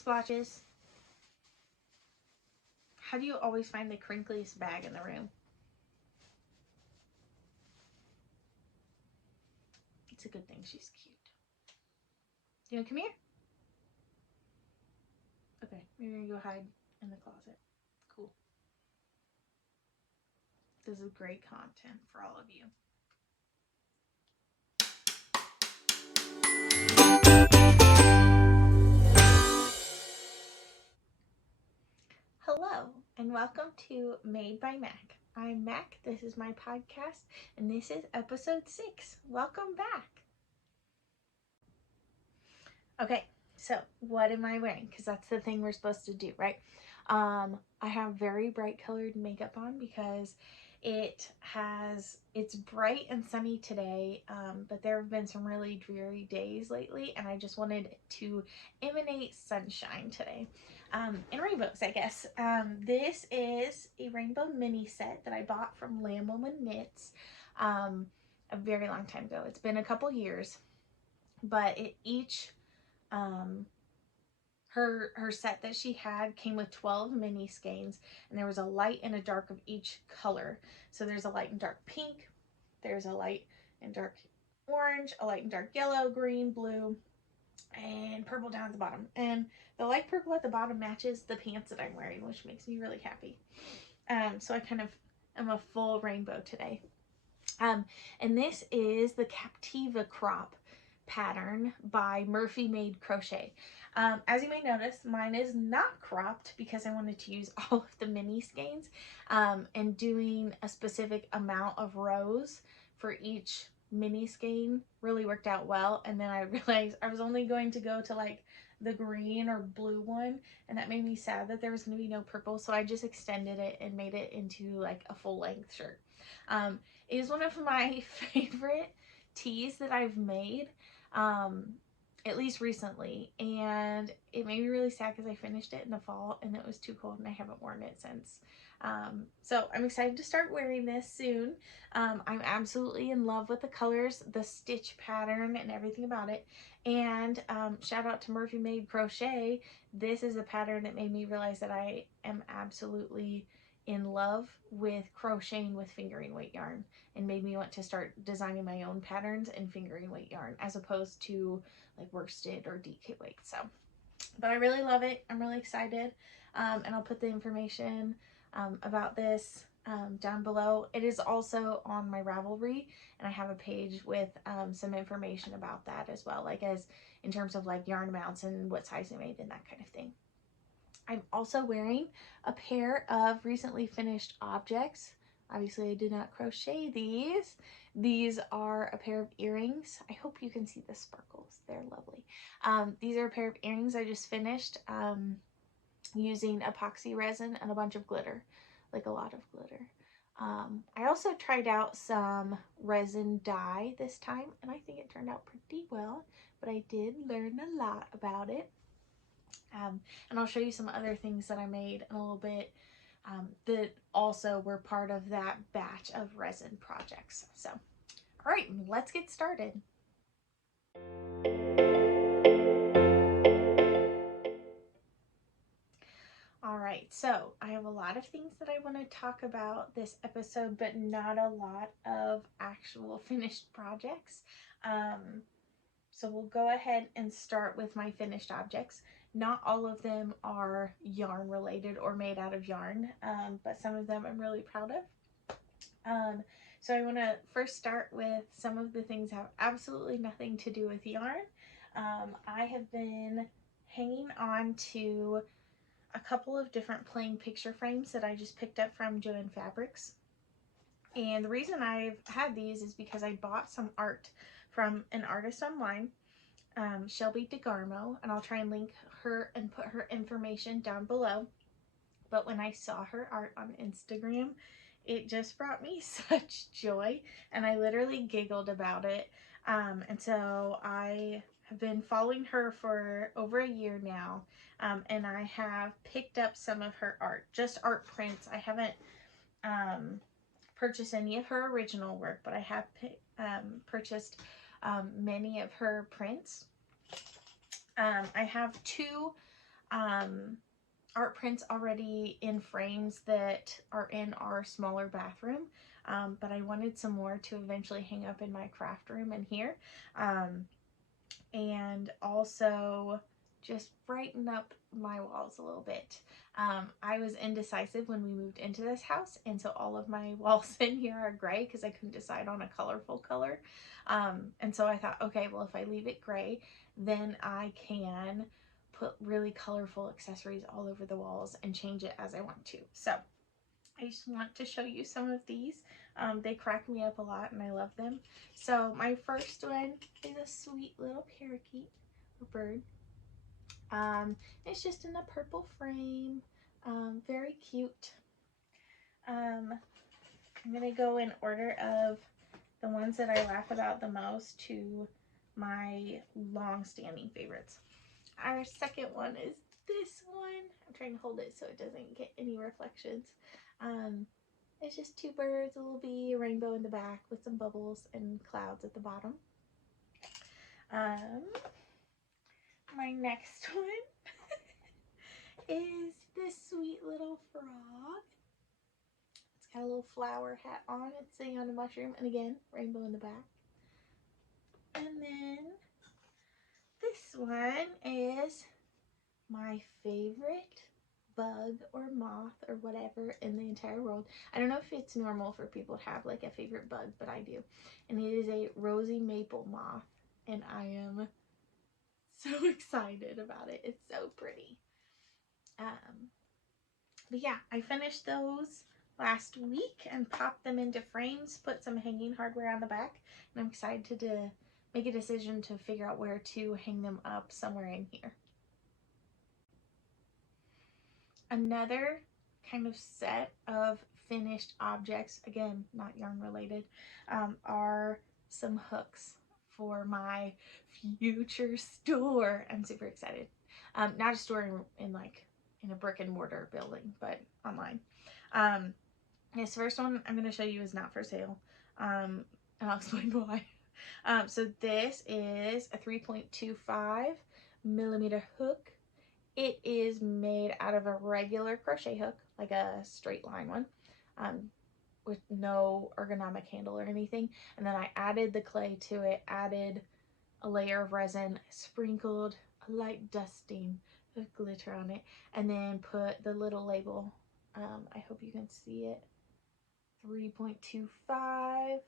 splotches. How do you always find the crinkliest bag in the room? It's a good thing she's cute. You want to come here? Okay, you're going to go hide in the closet. Cool. This is great content for all of you. Hello, and welcome to Made by Mac. I'm Mac, this is my podcast, and this is episode 6. Welcome back. Okay, so what am I wearing? Because that's the thing we're supposed to do, right? I have very bright colored makeup on because it's bright and sunny today, but there have been some really dreary days lately, and I just wanted to emanate sunshine today. And rainbows, I guess. This is a rainbow mini set that I bought from LambwomanKnits a very long time ago. It's been a couple years, but her set that she had came with 12 mini skeins, and there was a light and a dark of each color. So there's a light and dark pink, there's a light and dark orange, a light and dark yellow, green, blue, and purple down at the bottom. And the light purple at the bottom matches the pants that I'm wearing, which makes me really happy. So I kind of am a full rainbow today. And this is the Captiva crop pattern by MurphyMadeCrochet. As you may notice, mine is not cropped because I wanted to use all of the mini skeins, and doing a specific amount of rows for each mini skein really worked out well. And then I realized I was only going to go to like the green or blue one, and that made me sad that there was going to be no purple, so I just extended it and made it into like a full-length shirt. It is one of my favorite tees that I've made, at least recently, and it made me really sad because I finished it in the fall and it was too cold and I haven't worn it since. So I'm excited to start wearing this soon. I'm absolutely in love with the colors, the stitch pattern, and everything about it. And shout out to MurphyMadeCrochet. This is a pattern that made me realize that I am absolutely in love with crocheting with fingering weight yarn, and made me want to start designing my own patterns in fingering weight yarn as opposed to like worsted or DK weight. So, but I really love it. I'm really excited, and I'll put the information about this down below. It is also on my Ravelry, and I have a page with some information about that as well, like as in terms of like yarn amounts and what size I made and that kind of thing. I'm also wearing a pair of recently finished objects. Obviously I did not crochet these. These are a pair of earrings. I hope you can see the sparkles. They're lovely. These are a pair of earrings I just finished using epoxy resin and a bunch of glitter, like a lot of glitter. I also tried out some resin dye this time, and I think it turned out pretty well, but I did learn a lot about it. And I'll show you some other things that I made in a little bit that also were part of that batch of resin projects. So, all right, let's get started. All right, so I have a lot of things that I want to talk about this episode, but not a lot of actual finished projects. So we'll go ahead and start with my finished objects. Not all of them are yarn related or made out of yarn, but some of them I'm really proud of. So I want to first start with some of the things that have absolutely nothing to do with yarn. I have been hanging on to a couple of different plain picture frames that I just picked up from Joann Fabrics. And the reason I've had these is because I bought some art from an artist online, Shelby DeGarmo, and I'll try and link her and put her information down below. But when I saw her art on Instagram, it just brought me such joy, and I literally giggled about it. And so I have been following her for over a year now, and I have picked up some of her art, just art prints. I haven't purchased any of her original work, but I have purchased many of her prints. I have two art prints already in frames that are in our smaller bathroom, but I wanted some more to eventually hang up in my craft room in here, and also just brighten up my walls a little bit. I was indecisive when we moved into this house, and so all of my walls in here are gray because I couldn't decide on a colorful color. And so I thought, okay, well, if I leave it gray, then I can put really colorful accessories all over the walls and change it as I want to. So I just want to show you some of these. They crack me up a lot and I love them. So my first one is a sweet little parakeet or bird. It's just in a purple frame. Very cute. I'm gonna go in order of the ones that I laugh about the most to my long-standing favorites. Our second one is this one. I'm trying to hold it so it doesn't get any reflections. It's just two birds, a little bee, a rainbow in the back with some bubbles and clouds at the bottom. My next one is this sweet little frog. It's got a little flower hat on. It's sitting on a mushroom, and again, rainbow in the back. And then this one is my favorite bug or moth or whatever in the entire world. I don't know if it's normal for people to have like a favorite bug, but I do. And it is a rosy maple moth, and I am so excited about it. It's so pretty. But yeah, I finished those last week and popped them into frames, put some hanging hardware on the back, and I'm excited to make a decision to figure out where to hang them up somewhere in here. Another kind of set of finished objects, again, not yarn related, are some hooks for my future store. I'm super excited. Not a store in a brick and mortar building, but online. This first one I'm going to show you is not for sale, and I'll explain why. So this is a 3.25 millimeter hook. It is made out of a regular crochet hook, like a straight line one, with no ergonomic handle or anything. And then I added the clay to it, added a layer of resin, sprinkled a light dusting of glitter on it, and then put the little label, I hope you can see it, 3.25.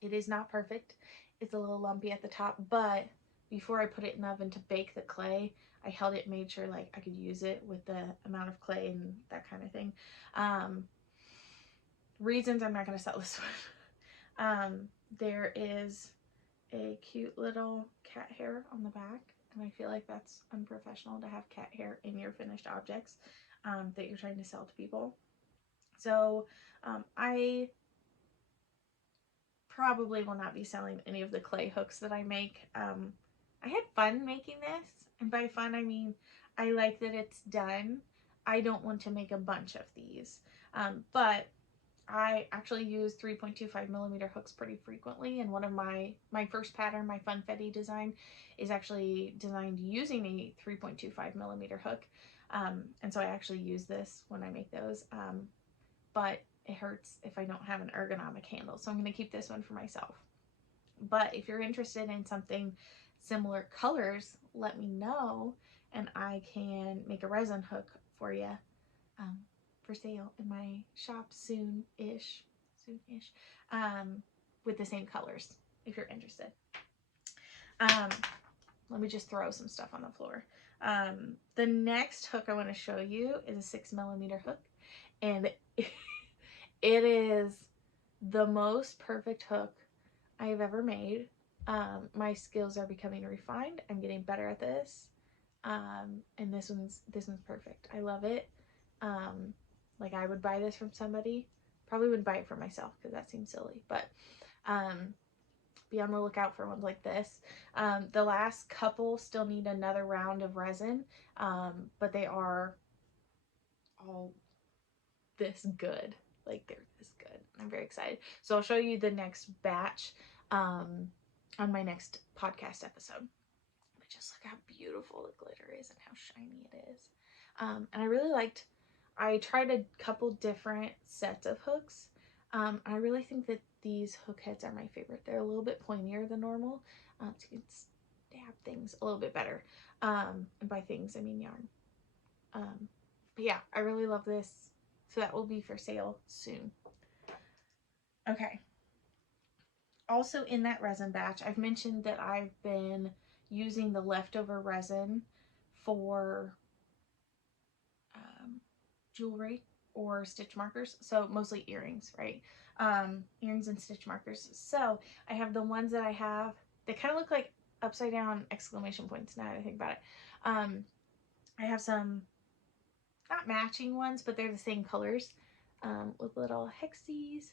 It is not perfect. It's a little lumpy at the top, but before I put it in the oven to bake the clay, I held it, made sure like I could use it with the amount of clay and that kind of thing. Reasons I'm not going to sell this one. There is a cute little cat hair on the back, and I feel like that's unprofessional to have cat hair in your finished objects that you're trying to sell to people. So I probably will not be selling any of the clay hooks that I make. I had fun making this, and by fun I mean I like that it's done. I don't want to make a bunch of these, but I actually use 3.25 millimeter hooks pretty frequently, and one of my first pattern, my Funfetti design, is actually designed using a 3.25 millimeter hook, and so I actually use this when I make those, but it hurts if I don't have an ergonomic handle, so I'm going to keep this one for myself. But if you're interested in something similar colors, let me know, and I can make a resin hook for you for sale in my shop soon-ish, with the same colors if you're interested. Let me just throw some stuff on the floor. The next hook I want to show you is a 6 millimeter hook, and it is the most perfect hook I have ever made. My skills are becoming refined. I'm getting better at this, and this one's perfect. I love it. Like I would buy this from somebody. Probably wouldn't buy it for myself because that seems silly, but be on the lookout for ones like this. The last couple still need another round of resin, but they are all this good. Like they're this good. I'm very excited. So I'll show you the next batch on my next podcast episode. But just look how beautiful beautiful the glitter is and how shiny it is. And I really liked, I tried a couple different sets of hooks. I really think that these hook heads are my favorite. They're a little bit pointier than normal, so you can stab things a little bit better. And by things, I mean yarn. But yeah, I really love this. So that will be for sale soon. Okay. Also in that resin batch, I've mentioned that I've been using the leftover resin for jewelry or stitch markers. So mostly earrings, right? Earrings and stitch markers. So I have the ones that I have, they kind of look like upside down exclamation points now that I think about it. I have some, not matching ones, but they're the same colors, with little hexagons,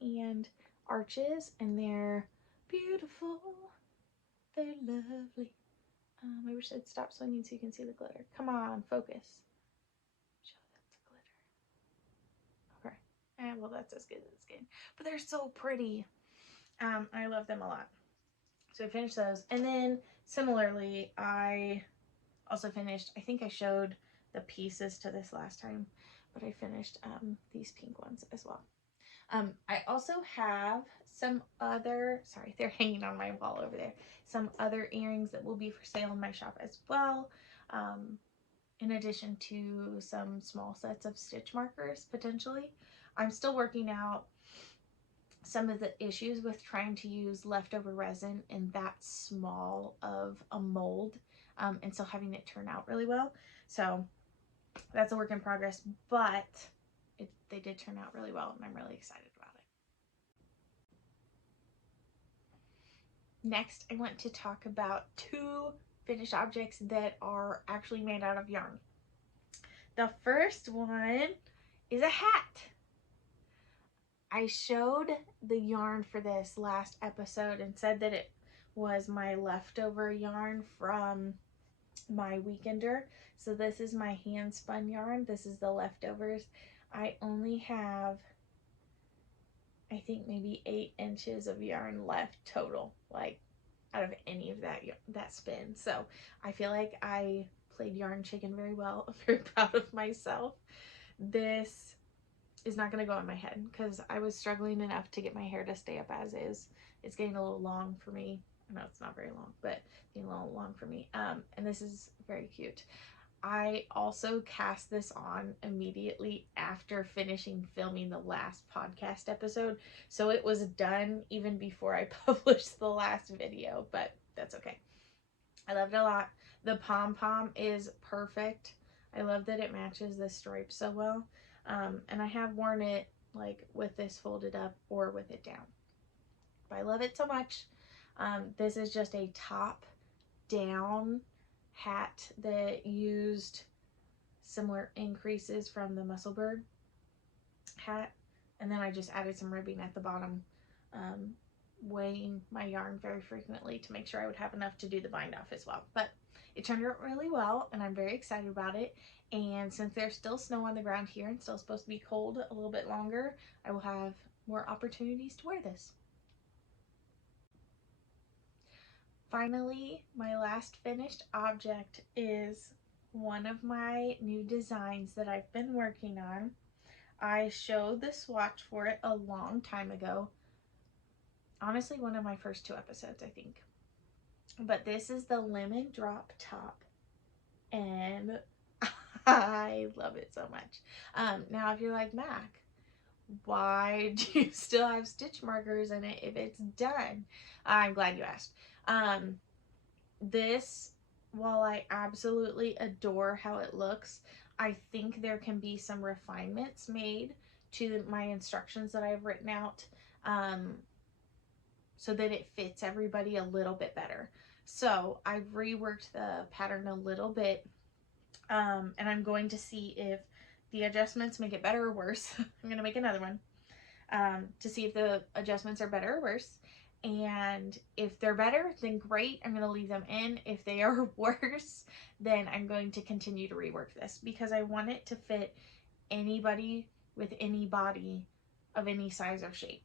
and arches, and they're beautiful. They're lovely. I wish I'd stop swinging so you can see the glitter. Come on, focus. Show them the glitter. Okay. And well, that's as good as it's getting. But they're so pretty. I love them a lot. So I finished those. And then similarly, I also finished, I think I showed the pieces to this last time, but I finished these pink ones as well. I also have some other, sorry, they're hanging on my wall over there, some other earrings that will be for sale in my shop as well, in addition to some small sets of stitch markers potentially. I'm still working out some of the issues with trying to use leftover resin in that small of a mold, and still having it turn out really well. So that's a work in progress, but they did turn out really well, and I'm really excited about it. Next, I want to talk about two finished objects that are actually made out of yarn. The first one is a hat. I showed the yarn for this last episode and said that it was my leftover yarn from my weekender. So this is my hand spun yarn. This is the leftovers. I only have, I think, maybe 8 inches of yarn left total, like out of any of that spin. So I feel like I played yarn chicken very well. I'm very proud of myself. This is not going to go on my head because I was struggling enough to get my hair to stay up as is. It's getting a little long for me. I know it's not very long, but getting a little long for me. And this is very cute. I also cast this on immediately after finishing filming the last podcast episode. So it was done even before I published the last video, but that's okay. I loved it a lot. The pom-pom is perfect. I love that it matches the stripe so well. And I have worn it like with this folded up or with it down. But I love it so much. This is just a top down hat that used similar increases from the Musselburgh hat. And then I just added some ribbing at the bottom, weighing my yarn very frequently to make sure I would have enough to do the bind off as well. But it turned out really well, and I'm very excited about it. And since there's still snow on the ground here and still supposed to be cold a little bit longer, I will have more opportunities to wear this. Finally, my last finished object is one of my new designs that I've been working on. I showed the swatch for it a long time ago. Honestly, one of my first 2 episodes, I think. But this is the lemon drop top, and I love it so much. Now, if you're like, Mac, why do you still have stitch markers in it if it's done? I'm glad you asked. This, while I absolutely adore how it looks, I think there can be some refinements made to my instructions that I've written out, so that it fits everybody a little bit better. So I've reworked the pattern a little bit, and I'm going to see if the adjustments make it better or worse. I'm going to make another one to see if the adjustments are better or worse. And if they're better, then great, I'm going to leave them in. If they are worse, then I'm going to continue to rework this because I want it to fit anybody with any body of any size or shape.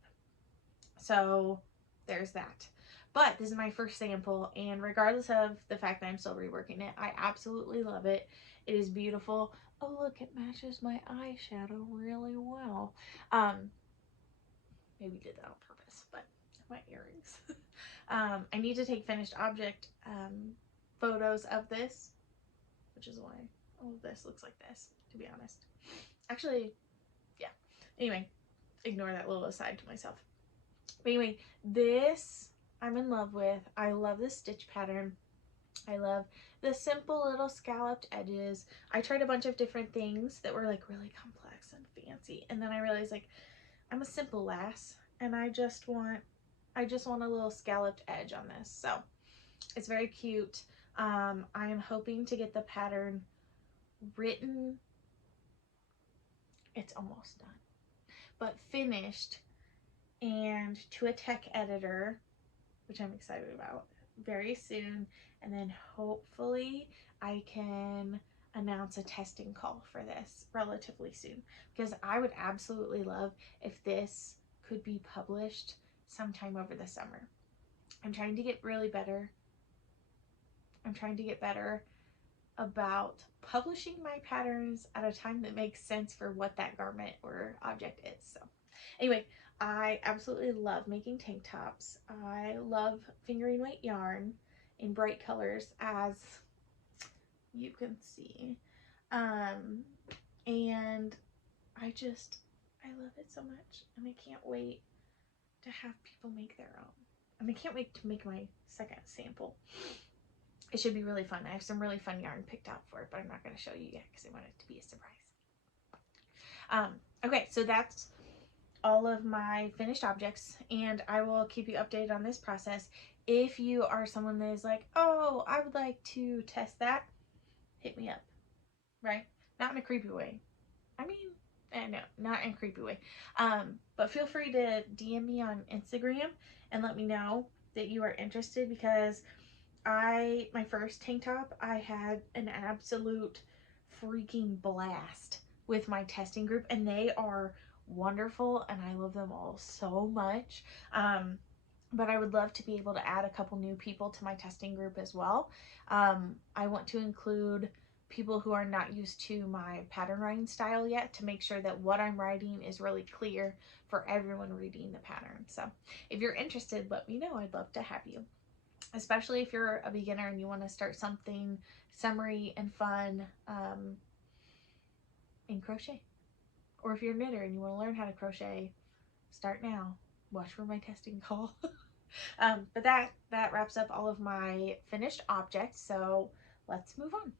So there's that. But this is my first sample, and regardless of the fact that I'm still reworking it, I absolutely love it. It is beautiful. Oh look, it matches my eyeshadow really well. Maybe did that on purpose, but my earrings. I need to take finished object photos of this, which is why all of this looks like this, to be honest. Actually, yeah. Anyway, ignore that little aside to myself. But anyway, this I'm in love with. I love the stitch pattern. I love the simple little scalloped edges. I tried a bunch of different things that were like really complex and fancy, and then I realized like I'm a simple lass and I just want a little scalloped edge on this. So it's very cute. I am hoping to get the pattern written. It's almost done, but finished and to a tech editor, which I'm excited about, very soon. And then hopefully I can announce a testing call for this relatively soon, because I would absolutely love if this could be published sometime over the summer. I'm trying to get really better. I'm trying to get better about publishing my patterns at a time that makes sense for what that garment or object is. So anyway, I absolutely love making tank tops. I love fingering weight yarn in bright colors, as you can see. And I love it so much, and I can't wait to have people make their own. And I can't wait to make my second sample. It should be really fun. I have some really fun yarn picked out for it, but I'm not going to show you yet because I want it to be a surprise. Okay, so that's all of my finished objects, and I will keep you updated on this process. If you are someone that is like, oh, I would like to test that, hit me up, right? Not in a creepy way. I mean, no, not in a creepy way. But feel free to DM me on Instagram and let me know that you are interested, because my first tank top, I had an absolute freaking blast with my testing group, and they are wonderful and I love them all so much. But I would love to be able to add a couple new people to my testing group as well. I want to include people who are not used to my pattern writing style yet, to make sure that what I'm writing is really clear for everyone reading the pattern. So if you're interested, let me know. I'd love to have you, especially if you're a beginner and you want to start something summery and fun in crochet. Or if you're a knitter and you want to learn how to crochet, start now. Watch for my testing call. But that wraps up all of my finished objects, so let's move on.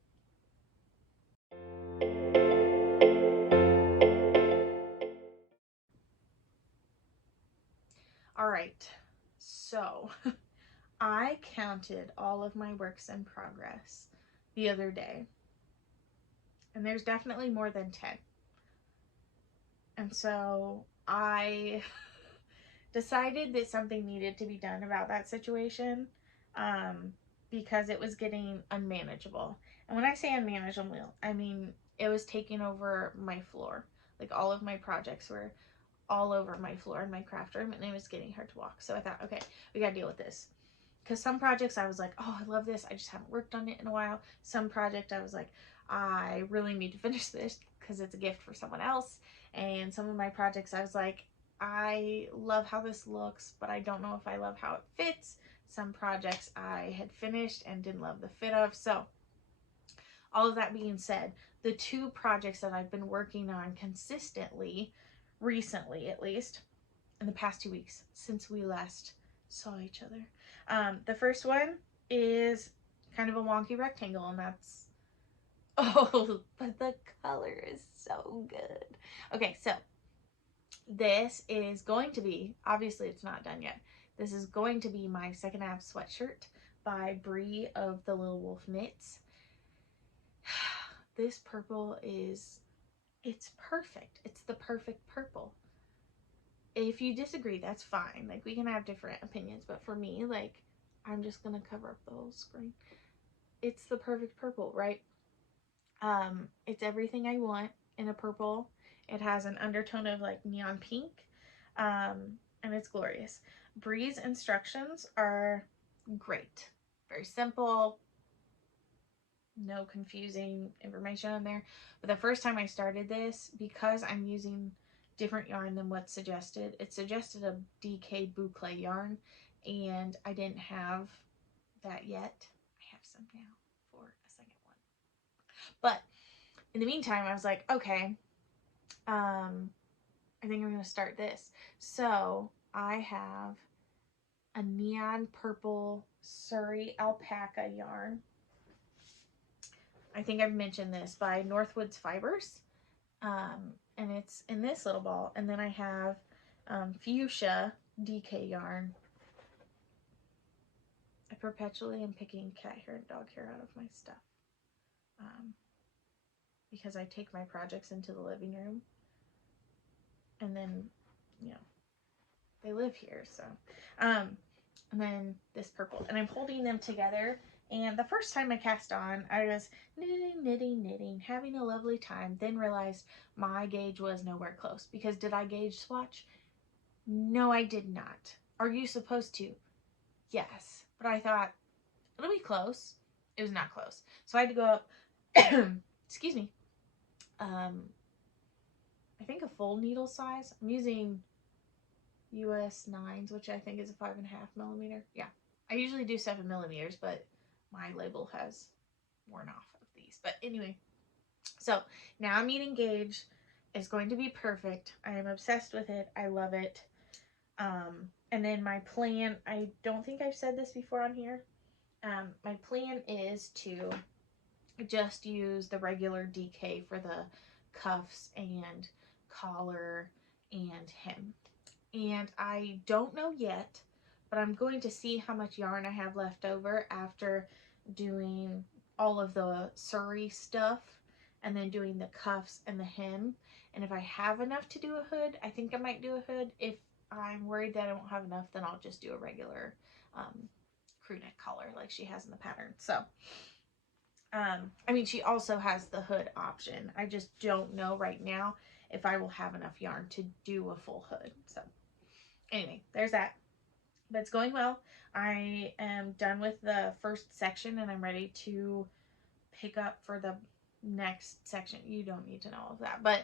All right, so I counted all of my works in progress the other day, and there's definitely more than 10. And so I decided that something needed to be done about that situation, because it was getting unmanageable. And when I say unmanageable, I mean it was taking over my floor. Like all of my projects were all over my floor in my craft room, and it was getting hard to walk. So I thought, okay, we gotta deal with this. Because some projects I was like, oh, I love this, I just haven't worked on it in a while. Some project I was like, I really need to finish this because it's a gift for someone else. And some of my projects I was like, I love how this looks, but I don't know if I love how it fits. Some projects I had finished and didn't love the fit of. So all of that being said, the two projects that I've been working on consistently, recently at least, in the past 2 weeks since we last saw each other. The first one is kind of a wonky rectangle, and that's, oh, but the color is so good. Okay, so this is going to be, obviously it's not done yet, this is going to be my second half sweatshirt by Bree of the Little Wolf Knits. This purple is, it's perfect. It's the perfect purple. If you disagree, that's fine. Like, we can have different opinions, but for me, like, I'm just gonna cover up the whole screen. It's the perfect purple, right? It's everything I want in a purple. It has an undertone of like neon pink, and it's glorious. Bree's instructions are great. Very simple. No confusing information on there. But the first time I started this, because I'm using different yarn than what's suggested, it suggested a DK boucle yarn, and I didn't have that yet. I have some now for a second one. But in the meantime, I was like, okay, I think I'm going to start this. So I have a neon purple Surrey alpaca yarn. I think I've mentioned this, by Northwoods Fibers. And it's in this little ball. And then I have fuchsia DK yarn. I perpetually am picking cat hair and dog hair out of my stuff. Because I take my projects into the living room. And then, you know, they live here, so. And then this purple. And I'm holding them together. And the first time I cast on, I was knitting, having a lovely time. Then realized my gauge was nowhere close. Because did I gauge swatch? No, I did not. Are you supposed to? Yes. But I thought, it'll be close. It was not close. So I had to go up, excuse me, I think a full needle size. I'm using US 9s, which I think is a 5.5 millimeter. Yeah. I usually do 7 millimeters, but my label has worn off of these. But anyway, so now I'm meeting gauge. It's going to be perfect. I am obsessed with it. I love it. And then my plan, I don't think I've said this before on here. My plan is to just use the regular DK for the cuffs and collar and hem. And I don't know yet, but I'm going to see how much yarn I have left over after doing all of the Surrey stuff and then doing the cuffs and the hem. And if I have enough to do a hood, I think I might do a hood. If I'm worried that I won't have enough, then I'll just do a regular crew neck collar like she has in the pattern. So, I mean, she also has the hood option. I just don't know right now if I will have enough yarn to do a full hood. So anyway, there's that. But it's going well. I am done with the first section and I'm ready to pick up for the next section. You don't need to know all of that, but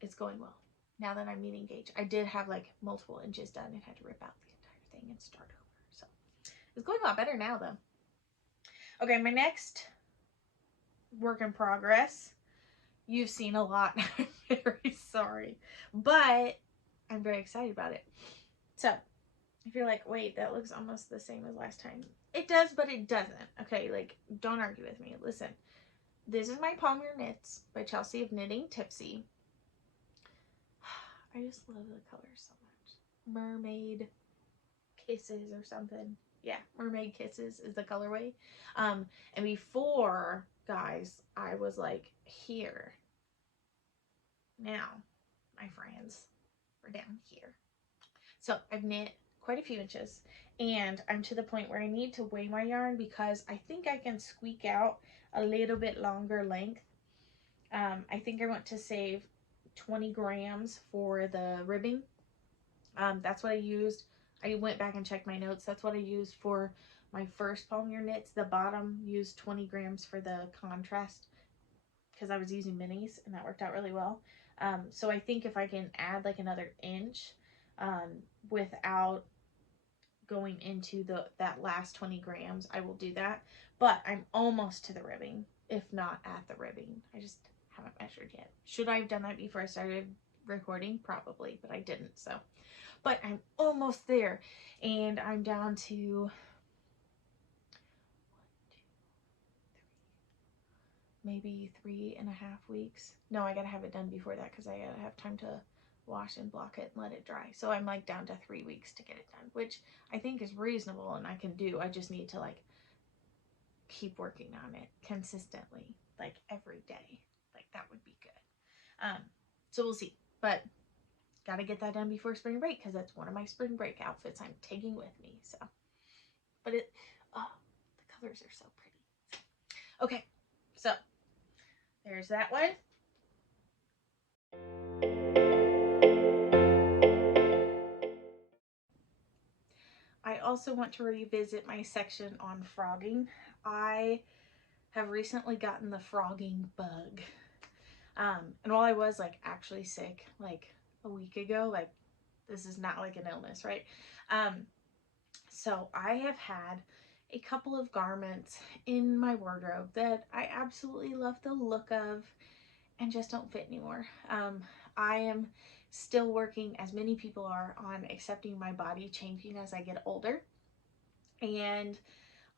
it's going well. Now that I'm meeting gauge, I did have like multiple inches done and had to rip out the entire thing and start over. So it's going a lot better now though. Okay, my next work in progress. You've seen a lot. I'm very sorry, but I'm very excited about it. So if you're like, wait, that looks almost the same as last time. It does, but it doesn't. Okay, like, don't argue with me. Listen, this is my Palm Your Knits by Chelsea of KnittingTipsy. I just love the colors so much. Mermaid Kisses or something. Yeah, Mermaid Kisses is the colorway. And before, guys, I was like, here. Now, my friends, we're down here. So I've knit quite a few inches, and I'm to the point where I need to weigh my yarn because I think I can squeak out a little bit longer length. I think I want to save 20 grams for the ribbing. That's what I used. I went back and checked my notes. That's what I used for my first Palm Your Knits. The bottom used 20 grams for the contrast because I was using minis and that worked out really well. So I think if I can add like another inch without going into that last 20 grams, I will do that. But I'm almost to the ribbing, if not at the ribbing. I just haven't measured yet. Should I have done that before I started recording? Probably, but I didn't. So, but I'm almost there, and I'm down to 1, 2, 3, maybe 3.5 weeks. No, I gotta have it done before that because I gotta have time to wash and block it and let it dry. So I'm like down to 3 weeks to get it done, which I think is reasonable and I can do. I just need to like keep working on it consistently, like every day. Like that would be good. So we'll see, but gotta get that done before spring break because that's one of my spring break outfits I'm taking with me. So, but it, oh, the colors are so pretty. Okay, so there's that one. I also want to revisit my section on frogging. I have recently gotten the frogging bug. And while I was like actually sick like a week ago, like this is not like an illness, right? So I have had a couple of garments in my wardrobe that I absolutely love the look of and just don't fit anymore. I am still working, as many people are, on accepting my body changing as I get older. And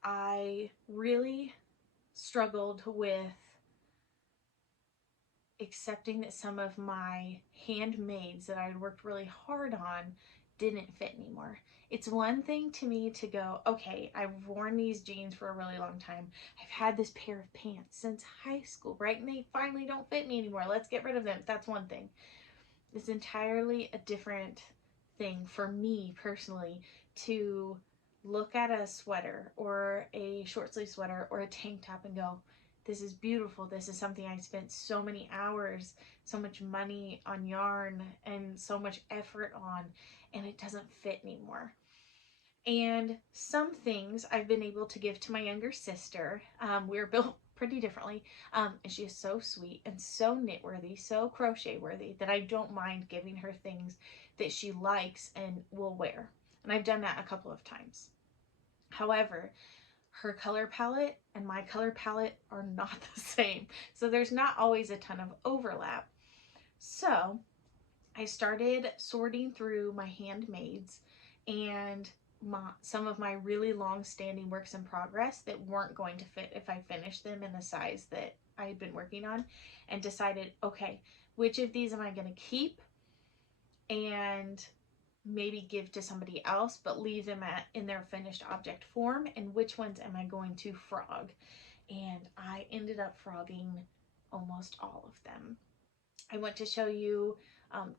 I really struggled with accepting that some of my handmaids that I had worked really hard on didn't fit anymore. It's one thing to me to go, okay, I've worn these jeans for a really long time. I've had this pair of pants since high school, right? And they finally don't fit me anymore. Let's get rid of them. That's one thing. It's entirely a different thing for me personally to look at a sweater or a short sleeve sweater or a tank top and go, this is beautiful. This is something I spent so many hours, so much money on yarn and so much effort on, and it doesn't fit anymore. And some things I've been able to give to my younger sister. We're built pretty differently, and she is so sweet and so knit worthy, so crochet worthy, that I don't mind giving her things that she likes and will wear. And I've done that a couple of times. However, her color palette and my color palette are not the same. So there's not always a ton of overlap. So I started sorting through my handmaids and some of my really long-standing works in progress that weren't going to fit if I finished them in the size that I had been working on, and decided, okay, which of these am I going to keep and maybe give to somebody else, but leave them in their finished object form, and which ones am I going to frog? And I ended up frogging almost all of them. I want to show you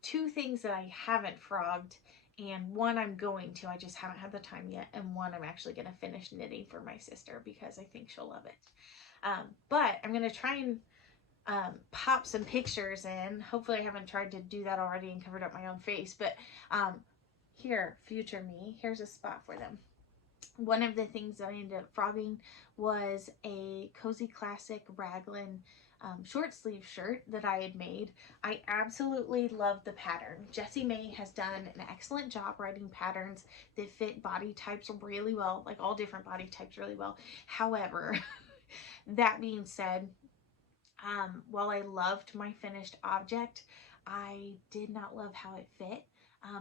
two things that I haven't frogged, and one I'm going to, I just haven't had the time yet, and one I'm actually going to finish knitting for my sister because I think she'll love it. But I'm going to try and pop some pictures in. Hopefully I haven't tried to do that already and covered up my own face, but here, future me, here's a spot for them. One of the things that I ended up frogging was a Cozy Classic raglan short sleeve shirt that I had made. I absolutely love the pattern. Jessie May has done an excellent job writing patterns that fit body types really well, like all different body types really well. However, that being said, while I loved my finished object, I did not love how it fit.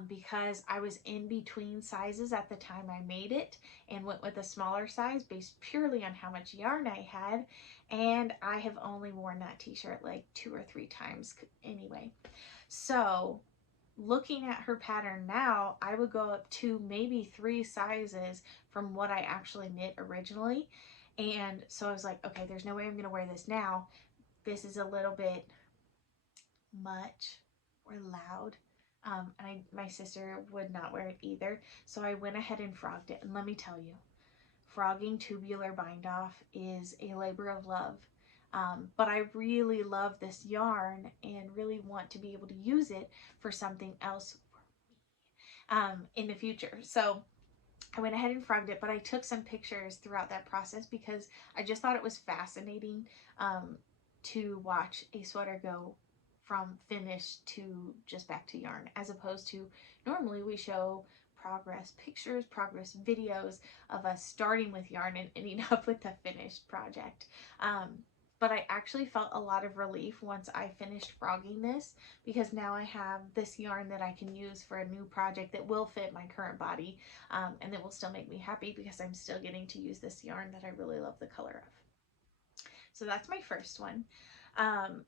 Because I was in between sizes at the time I made it and went with a smaller size based purely on how much yarn I had, and I have only worn that t-shirt like 2 or 3 times anyway. So looking at her pattern now, I would go up to maybe 3 sizes from what I actually knit originally, and so I was like, okay, there's no way I'm gonna wear this now. This is a little bit much or loud. And my sister would not wear it either. So I went ahead and frogged it. And let me tell you, frogging tubular bind off is a labor of love. But I really love this yarn and really want to be able to use it for something else for me in the future. So I went ahead and frogged it, but I took some pictures throughout that process because I just thought it was fascinating to watch a sweater go from finish to just back to yarn, as opposed to normally we show progress pictures, progress videos of us starting with yarn and ending up with the finished project. But I actually felt a lot of relief once I finished frogging this, because now I have this yarn that I can use for a new project that will fit my current body, and that will still make me happy because I'm still getting to use this yarn that I really love the color of. So that's my first one.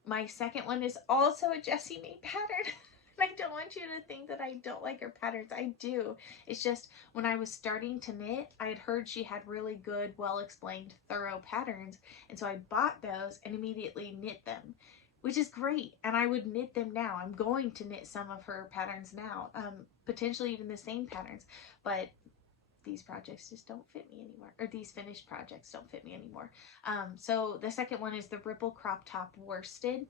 My second one is also a Jessie May pattern. And I don't want you to think that I don't like her patterns. I do. It's just when I was starting to knit, I had heard she had really good, well-explained, thorough patterns. And so I bought those and immediately knit them, which is great. And I would knit them now. I'm going to knit some of her patterns now, potentially even the same patterns. But these projects just don't fit me anymore, or these finished projects don't fit me anymore. So the second one is the Ripple Crop Top Worsted.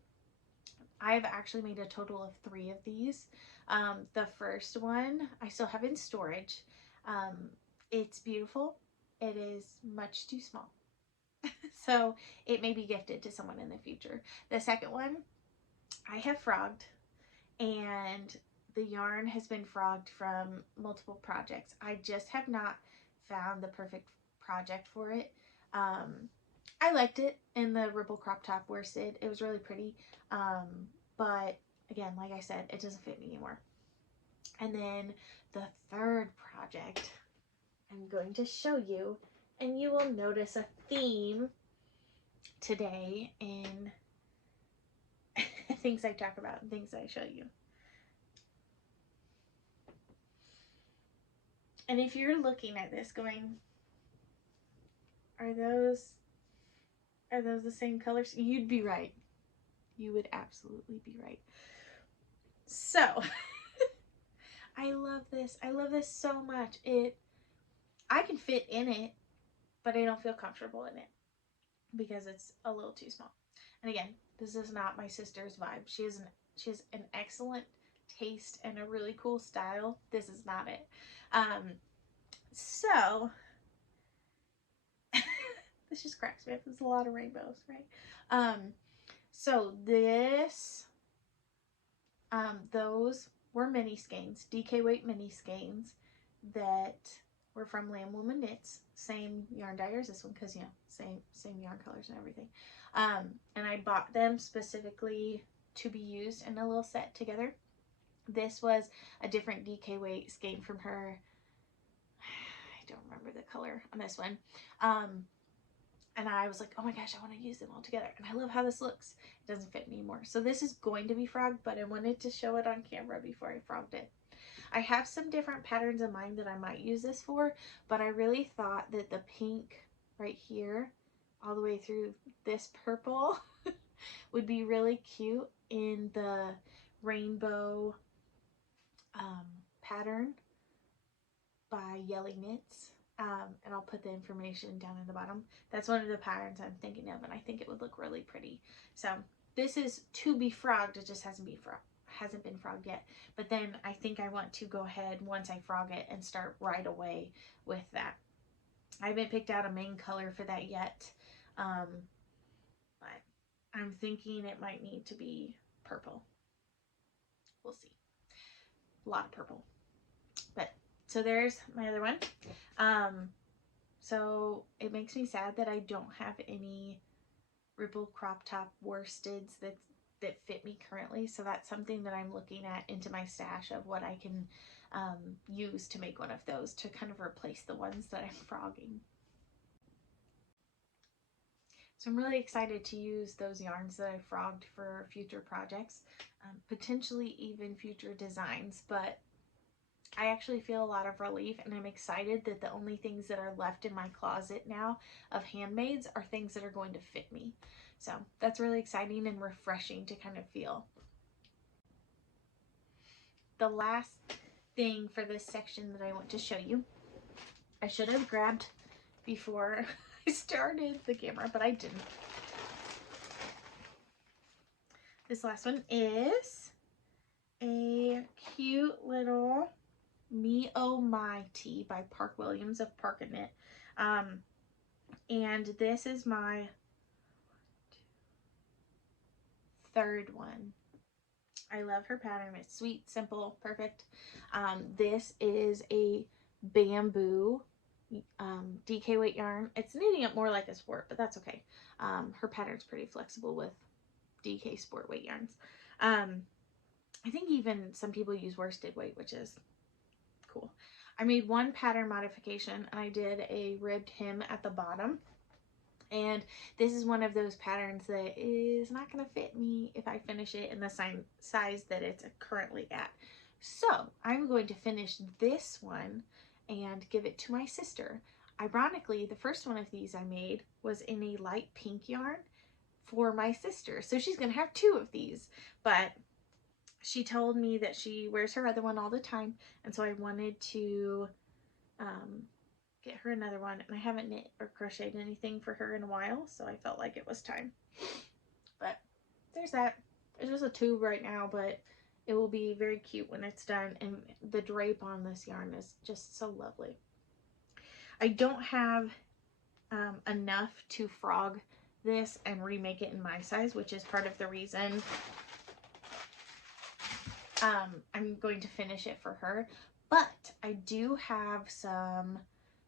I've actually made a total of 3 of these. The first one I still have in storage. It's beautiful. It is much too small. So it may be gifted to someone in the future. The second one I have frogged, and the yarn has been frogged from multiple projects. I just have not found the perfect project for it. I liked it in the ripple crop top worsted. It was really pretty. But again, like I said, it doesn't fit me anymore. And then the third project I'm going to show you, and you will notice a theme today in things I talk about and things I show you. And if you're looking at this going, are those the same colors? You'd be right. You would absolutely be right. So I love this. I love this so much. I can fit in it, but I don't feel comfortable in it because it's a little too small. And again, this is not my sister's vibe. She has an excellent taste and a really cool style. This is not it. So this just cracks me up. There's a lot of rainbows, right? So those were mini skeins, DK weight mini skeins that were from LambwomanKnits. Same yarn dyer as this one, because, you know, same yarn colors and everything. And I bought them specifically to be used in a little set together. This was a different DK weight skein from her. I don't remember the color on this one. And I was like, oh my gosh, I want to use them all together. And I love how this looks. It doesn't fit me anymore. So this is going to be frogged, but I wanted to show it on camera before I frogged it. I have some different patterns in mind that I might use this for, but I really thought that the pink right here, all the way through this purple, would be really cute in the rainbow pattern by Yelly Knits. And I'll put the information down in the bottom. That's one of the patterns I'm thinking of, and I think it would look really pretty. So this is to be frogged. It just hasn't been frogged yet. But then I think I want to go ahead once I frog it and start right away with that. I haven't picked out a main color for that yet, but I'm thinking it might need to be purple. We'll see. A lot of purple. But so there's my other one. So it makes me sad that I don't have any ripple crop top worsteds that fit me currently. So that's something that I'm looking at into my stash of what I can use to make one of those to kind of replace the ones that I'm frogging. So I'm really excited to use those yarns that I frogged for future projects, potentially even future designs, but I actually feel a lot of relief, and I'm excited that the only things that are left in my closet now of handmaids are things that are going to fit me. So that's really exciting and refreshing to kind of feel. The last thing for this section that I want to show you, I should have grabbed before I started the camera, but I didn't. This last one is a cute little Me Oh My Tea by Park Williams of Park and Knit. And this is my third one. I love her pattern. It's sweet, simple, perfect. This is a bamboo DK weight yarn. It's knitting it more like a sport, but that's okay. Her pattern's pretty flexible with DK sport weight yarns. I think even some people use worsted weight, which is cool. I made one pattern modification, and I did a ribbed hem at the bottom. And this is one of those patterns that is not going to fit me if I finish it in the size that it's currently at. So I'm going to finish this one and give it to my sister. Ironically, the first one of these I made was in a light pink yarn for my sister. So she's going to have two of these, but she told me that she wears her other one all the time, and so I wanted to get her another one, and I haven't knit or crocheted anything for her in a while, so I felt like it was time. But there's that. It's just a tube right now, but it will be very cute when it's done, and the drape on this yarn is just so lovely. I don't have enough to frog this and remake it in my size, which is part of the reason I'm going to finish it for her. But I do have some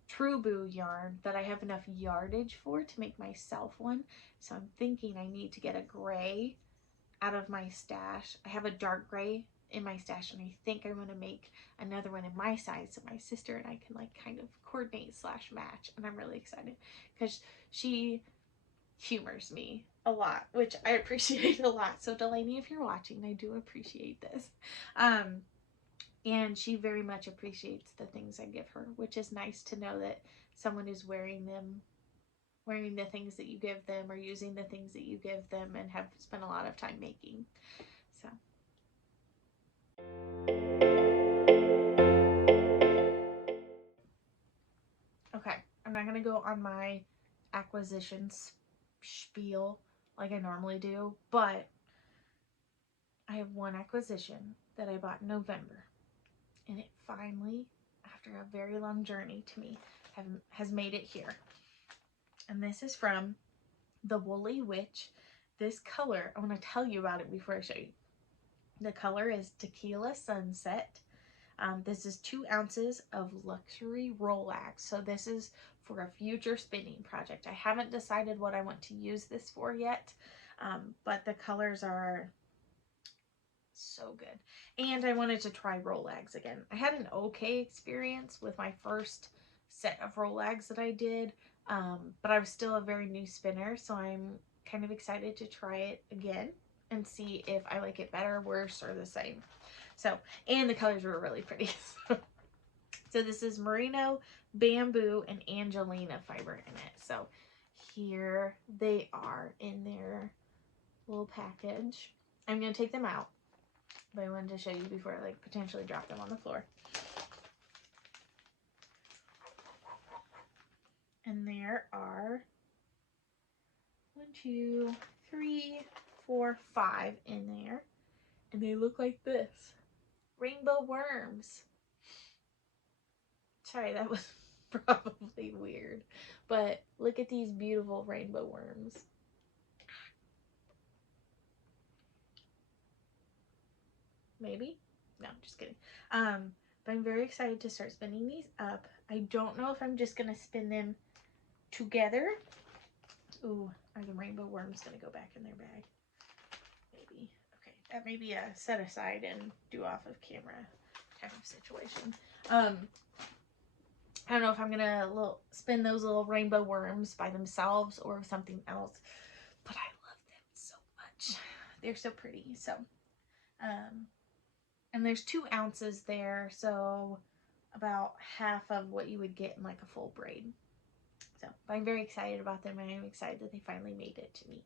True Boo yarn that I have enough yardage for to make myself one. So I'm thinking I need to get a gray out of my stash. I have a dark gray in my stash, and I think I'm going to make another one in my size so my sister and I can like kind of coordinate slash match. And I'm really excited because she humors me a lot, which I appreciate a lot. So Delaney, if you're watching, I do appreciate this. And she very much appreciates the things I give her, which is nice to know that someone is wearing the things that you give them, or using the things that you give them, and have spent a lot of time making. So okay, I'm not gonna go on my acquisitions spiel like I normally do, but I have one acquisition that I bought in November, and it finally, after a very long journey to me, has made it here. And this is from the Woolly Witch. This color, I want to tell you about it before I show you. The color is Tequila Sunset. This is 2 ounces of luxury Rollax. So this is for a future spinning project. I haven't decided what I want to use this for yet, but the colors are so good. And I wanted to try Rollax again. I had an okay experience with my first set of Rollax that I did, but I was still a very new spinner, so I'm kind of excited to try it again and see if I like it better, worse, or the same. So, and the colors were really pretty. So this is merino, bamboo, and Angelina fiber in it. So here they are in their little package. I'm going to take them out, but I wanted to show you before I like potentially drop them on the floor. And there are 1, 2, 3, 4, 5 in there. And they look like this. Rainbow worms. Sorry, that was probably weird. But look at these beautiful rainbow worms. Maybe? No, just kidding. But I'm very excited to start spinning these up. I don't know if I'm just going to spin them together. Ooh, are the rainbow worms going to go back in their bag? Maybe. Okay, that may be a set aside and do off of camera kind of situation. I don't know if I'm going to spin those little rainbow worms by themselves or something else, but I love them so much. They're so pretty. So, and there's 2 ounces there, so about half of what you would get in like a full braid. So I'm very excited about them, and I'm excited that they finally made it to me.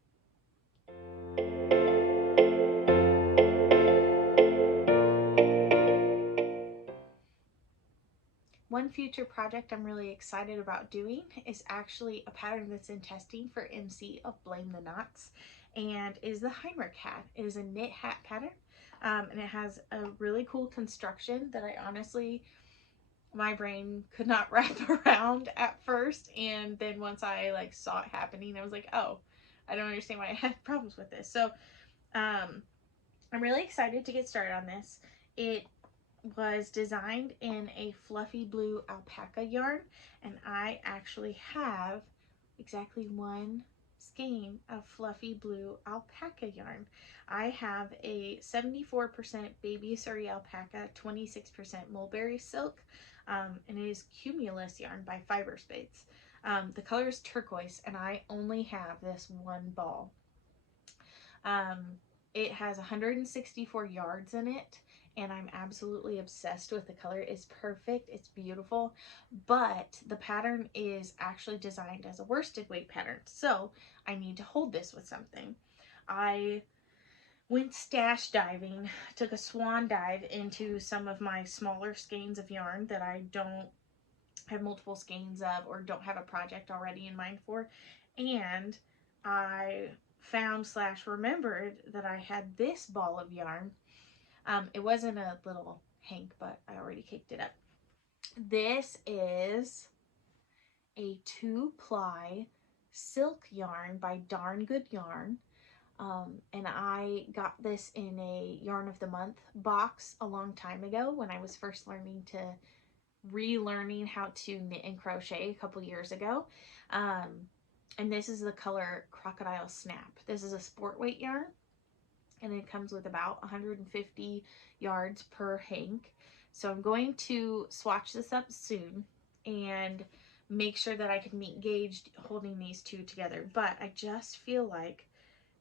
One future project I'm really excited about doing is actually a pattern that's in testing for MC of Blame the Knots, and is the Heinrich hat. It is a knit hat pattern, and it has a really cool construction that I honestly, my brain could not wrap around at first, and then once I like saw it happening, I was like, oh, I don't understand why I had problems with this. So I'm really excited to get started on this. It was designed in a fluffy blue alpaca yarn, and I actually have exactly 1 skein of fluffy blue alpaca yarn. I have a 74% baby Surrey alpaca, 26% mulberry silk, and it is Cumulus yarn by Fiberspace. The color is turquoise, and I only have this 1 ball. It has 164 yards in it, and I'm absolutely obsessed with the color. It's perfect, it's beautiful, but the pattern is actually designed as a worsted weight pattern, so I need to hold this with something. I went stash diving, took a swan dive into some of my smaller skeins of yarn that I don't have multiple skeins of or don't have a project already in mind for, and I found / remembered that I had this ball of yarn. It wasn't a little hank, but I already caked it up. This is a 2-ply silk yarn by Darn Good Yarn. And I got this in a Yarn of the Month box a long time ago when I was first relearning how to knit and crochet a couple years ago. And this is the color Crocodile Snap. This is a sport weight yarn, and it comes with about 150 yards per hank. So I'm going to swatch this up soon and make sure that I can meet gauge holding these two together. But I just feel like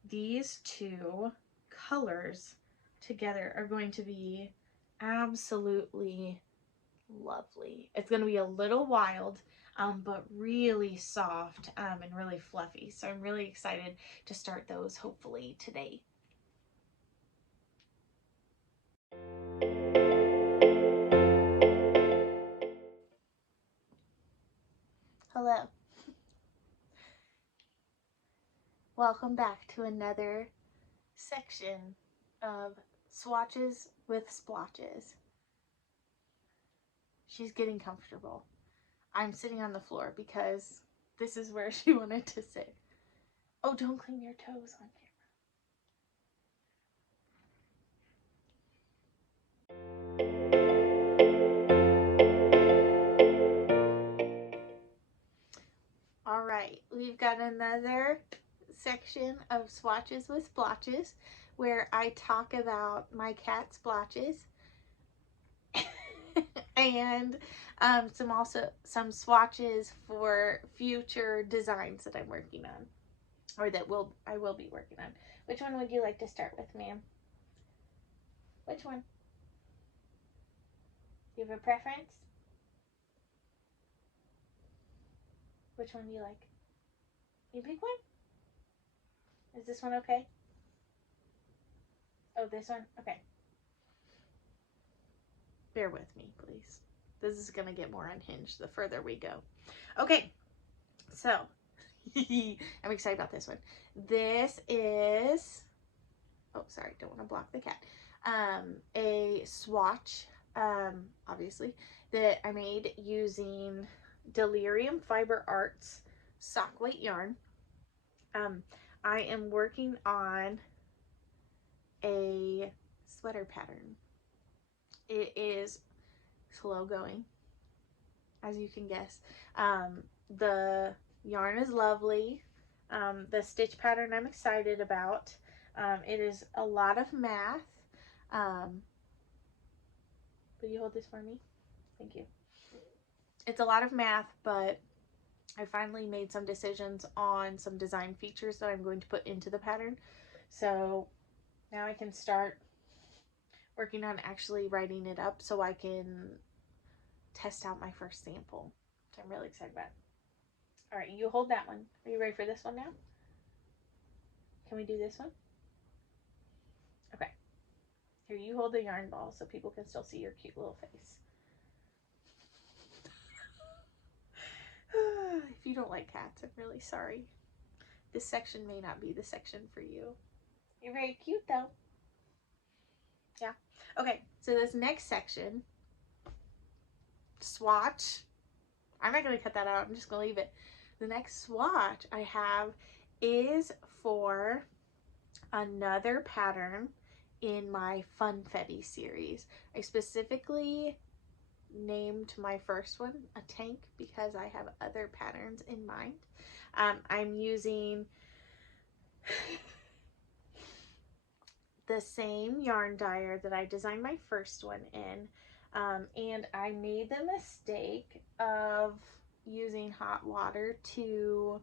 these two colors together are going to be absolutely lovely. It's going to be a little wild, but really soft and really fluffy. So I'm really excited to start those hopefully today. Hello. Welcome back to another section of swatches with splotches. She's getting comfortable. I'm sitting on the floor because this is where she wanted to sit. Oh, don't clean your toes on camera. All right, we've got another section of swatches with splotches where I talk about my cat splotches and some swatches for future designs that I'm working on, or that I will be working on. Which one would you like to start with, ma'am? Which one? Do you have a preference? Which one do you like? You pick one? Is this one okay? Oh, this one? Okay. Bear with me, please. This is going to get more unhinged the further we go. Okay, so I'm excited about this one. This is, oh, sorry, don't want to block the cat. A swatch, obviously, that I made using Delirium Fiber Arts sock weight yarn. I am working on a sweater pattern. It is slow going, as you can guess. The yarn is lovely. The stitch pattern I'm excited about. It is a lot of math. Will you hold this for me? Thank you. It's a lot of math, but I finally made some decisions on some design features that I'm going to put into the pattern. So now I can start working on actually writing it up so I can test out my first sample, which I'm really excited about. All right, you hold that one. Are you ready for this one now? Can we do this one? Okay. Here, you hold the yarn ball so people can still see your cute little face. If you don't like cats, I'm really sorry. This section may not be the section for you. You're very cute though. Yeah. Okay, so this next section, swatch. I'm not going to cut that out. I'm just going to leave it. The next swatch I have is for another pattern in my Funfetti series. I specifically named my first one a tank because I have other patterns in mind. I'm using the same yarn dyer that I designed my first one in, and I made the mistake of using hot water to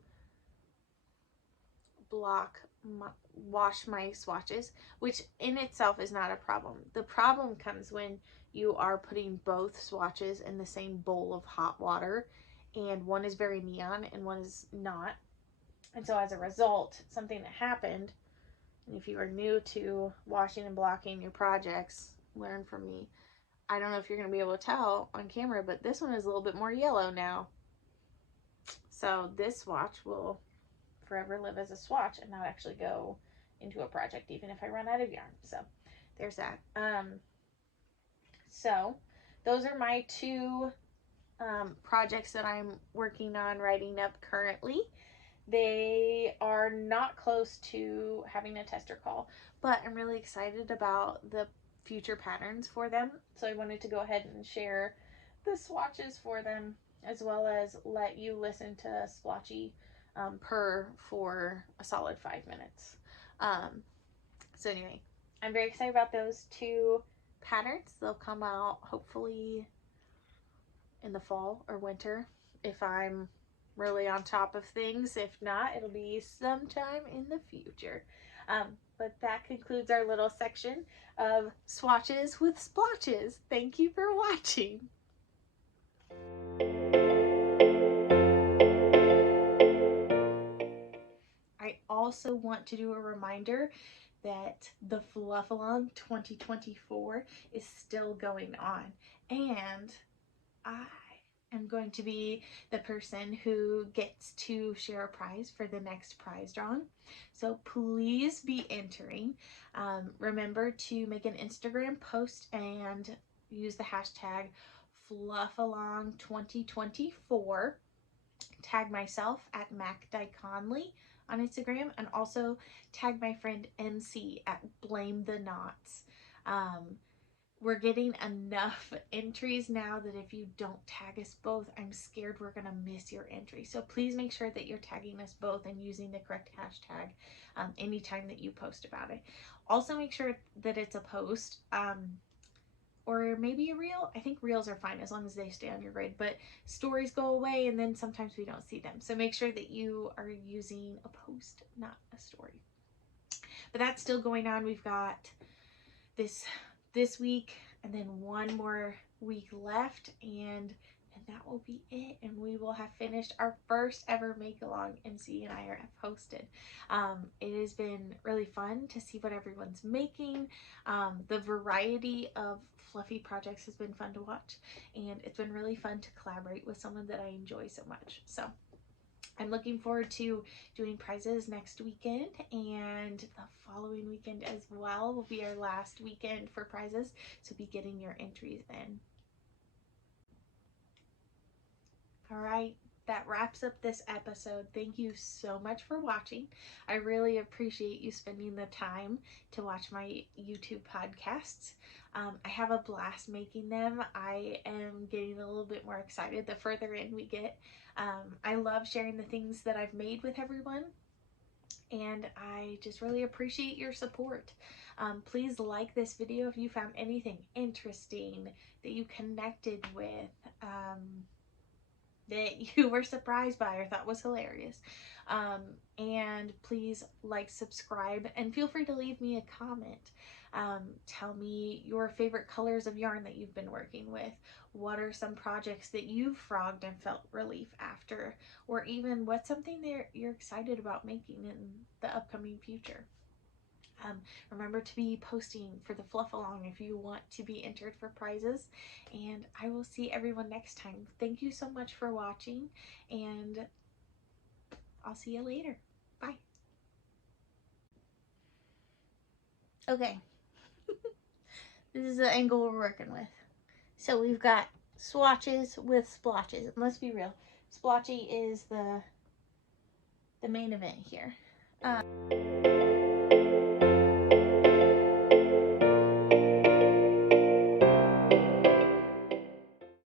wash my swatches, which in itself is not a problem. The problem comes when you are putting both swatches in the same bowl of hot water, and one is very neon and one is not. And so as a result, something that happened, and if you are new to washing and blocking your projects, learn from me. I don't know if you're going to be able to tell on camera, but this one is a little bit more yellow now. So this swatch will forever live as a swatch and not actually go into a project even if I run out of yarn. So there's that. So those are my two projects that I'm working on writing up currently. They are not close to having a tester call, but I'm really excited about the future patterns for them. So I wanted to go ahead and share the swatches for them, as well as let you listen to splotchy purr for a solid 5 minutes. So anyway, I'm very excited about those two patterns. They'll come out hopefully in the fall or winter if I'm really on top of things. If not, it'll be sometime in the future. But that concludes our little section of swatches with splotches. Thank you for watching. I also want to do a reminder that the Fluff Along 2024 is still going on, and I am going to be the person who gets to share a prize for the next prize drawing. So please be entering. Remember to make an Instagram post and use the hashtag FluffAlong2024. Tag myself at MacDiconley on Instagram, and also tag my friend MC at Blame the Knots. We're getting enough entries now that if you don't tag us both, I'm scared we're gonna miss your entry. So please make sure that you're tagging us both and using the correct hashtag anytime that you post about it. Also make sure that it's a post, or maybe a reel. I think reels are fine as long as they stay on your grid, but stories go away and then sometimes we don't see them. So make sure that you are using a post, not a story. But that's still going on. We've got this week and then one more week left, and that will be it, and we will have finished our first ever make along MC and I have hosted. It has been really fun to see what everyone's making. The variety of fluffy projects has been fun to watch, and it's been really fun to collaborate with someone that I enjoy so much. So I'm looking forward to doing prizes next weekend, and the following weekend as well will be our last weekend for prizes, so be getting your entries in. All right, that wraps up this episode. Thank you so much for watching. I really appreciate you spending the time to watch my YouTube podcasts. I have a blast making them. I am getting a little bit more excited the further in we get. I love sharing the things that I've made with everyone, and I just really appreciate your support. Please like this video if you found anything interesting that you connected with, that you were surprised by or thought was hilarious. And please like, subscribe, and feel free to leave me a comment. Tell me your favorite colors of yarn that you've been working with. What are some projects that you've frogged and felt relief after? Or even what's something that you're excited about making in the upcoming future? Remember to be posting for the Fluff Along if you want to be entered for prizes, and I will see everyone next time. Thank you so much for watching, and I'll see you later. Bye. Okay, this is the angle we're working with. So we've got swatches with splotches. Let's be real, splotchy is the main event here.